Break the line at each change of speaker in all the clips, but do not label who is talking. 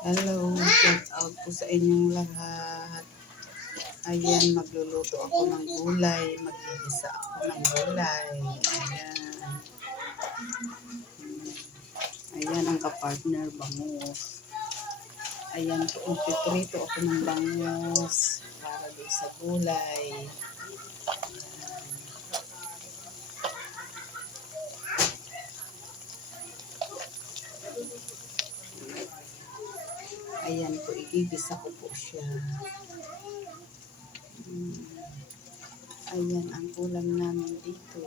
Hello, shout out po sa inyong lahat. Ayan, magluluto ako ng gulay. Magigisa ako ng gulay. Ayan. Ayan ang kapartner, bangus. Ayan po, magpiprito ako ng bangus para din sa gulay. Ayan po, igigisa ko po siya. Mm. Ayan ang ulam namin dito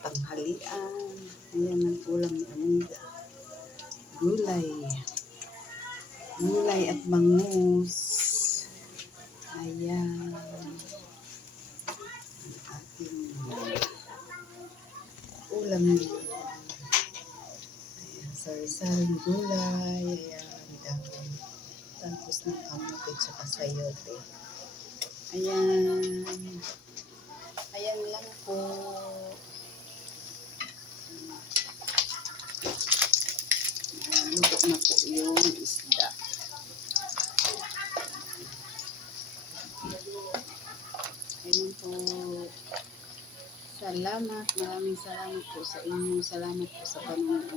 tanghalian. Ayan ang ulam ni Amanda. Gulay. Gulay at bangus. Ayan. Ang ating ulam dito. Ayan, sari-saring gulay. Ayan. Tapos ng kamote tsaka sayote. Ayan. Ayan lang po. Luto na po yung isda. Ayan po. Salamat. Maraming salamat po sa inyo. Salamat po sa panonood.